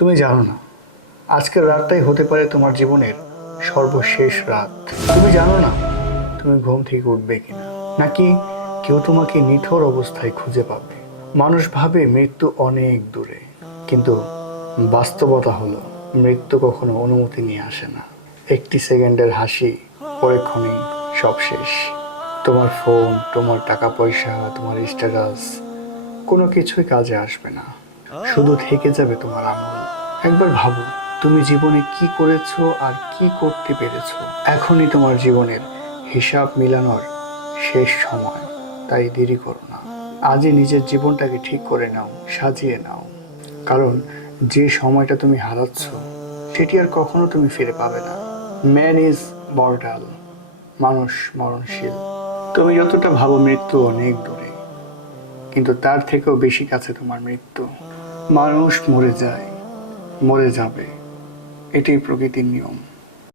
তুমি জানো না, আজকের রাতটাই হতে পারে তোমার জীবনের সর্বশেষ রাত। তুমি জানো না তুমি ঘুম থেকে উঠবে কিনা, নাকি কেউ তোমাকে নিথর অবস্থায় খুঁজে পাবে। মানুষ ভাবে মৃত্যু অনেক দূরে, কিন্তু বাস্তবতা হলো মৃত্যু কখনো অনুমতি নিয়ে আসে না। একটি সেকেন্ডের হাসি, পরক্ষণেই সব শেষ। তোমার ফোন, তোমার টাকা পয়সা, তোমার স্ট্যাটাস, কোনো কিছুই কাজে আসবে না। শুধু থেকে যাবে তোমার আমল। একবার ভাবো, তুমি জীবনে কি করেছো আর কি করতে পেরেছো। এখনই তোমার জীবনের হিসাব মিলানোর শেষ সময়, তাই দেরি করো না। আজই নিজের জীবনটাকে ঠিক করে নাও, সাজিয়ে নাও। কারণ যে সময়টা তুমি হারাচ্ছ সেটি আর কখনো তুমি ফিরে পাবে না। ম্যান ইজ মর্টাল, মানুষ মরণশীল। তুমি যতটা ভাবো মৃত্যু অনেক দূরে, কিন্তু তার থেকেও বেশি কাছে তোমার মৃত্যু। মানুষ মরে যায়, মরে যাবে, এটাই প্রকৃতির নিয়ম।